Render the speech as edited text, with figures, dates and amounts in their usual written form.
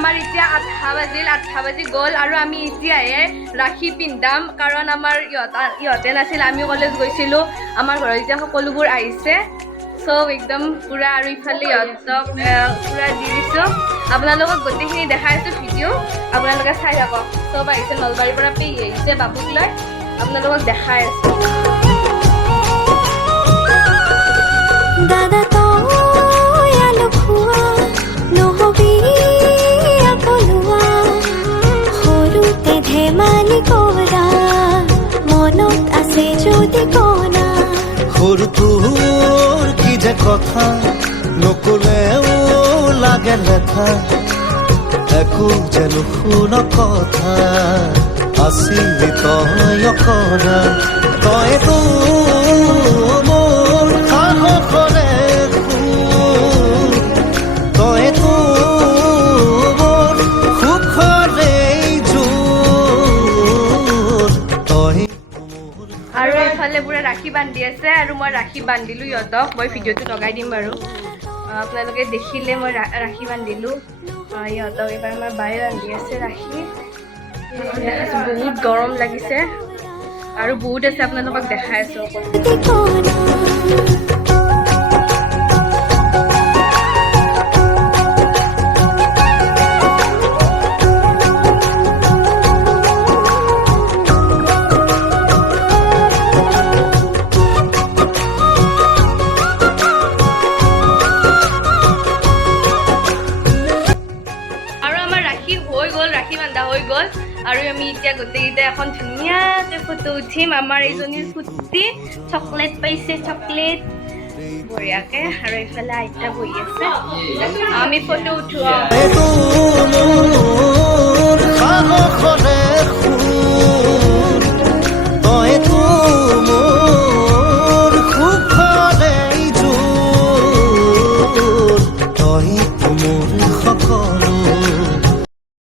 আমাৰ এতিয়া 8:00 বাজি গ'ল আৰু আমি এতিয়াহে ৰাখি পিন্ধাম কাৰণ আমাৰ ইহঁতে নাছিল আমি কলেজ গৈছিলোঁ আমাৰ ঘৰত এতিয়া সকলোবোৰ আহিছে চব একদম পুৰা আৰু ইফালে ইহঁতক পুৰা দি দিছোঁ আপোনালোকক গোটেইখিনি দেখাই আছোঁ ভিডিঅ' আপোনালোকে চাই থাকক চব আহিছে নলবাৰীৰ পৰা পেহী আহিছে বাবুক লৈ আপোনালোকক দেখাই আছোঁ দাদা তই আলখুৱা নহবি আকলুৱা সৰুতে ধেমালি কৰা মনত আছে যদি কনা সৰু তোৰ কি যে কথা নকলেও লাগে লেখা একো যেন শুন কথা আছিলি তই অকৰা তইতো মোৰ সাহসৰে তইতো মোৰ সুখৰে জোৰ তই আৰু এইফালে পুৰা ৰাখি বান্ধি আছে আৰু মই ৰাখি বান্ধিলোঁ ইহঁতক মই ভিডিঅ'টো লগাই দিম বাৰু আপোনালোকে দেখিলে মই ৰাখি বান্ধিলোঁ ইহঁতক এইবাৰ আমাৰ বায়ে বান্ধি আছে ৰাখি বহুত গৰম লাগিছে আৰু বহুত আছে আপোনালোকক দেখাই আছোঁ হৈ গ'ল আৰু আমি এতিয়া গোটেইকেইটা এখন ধুনীয়াকৈ ফটো উঠিম আমাৰ এইজনীৰ ফুটি চকলেট পাইছে চকলেট বঢ়িয়াকৈ আৰু এইফালে আইতা বহি আছে আমি ফটো উঠোঁ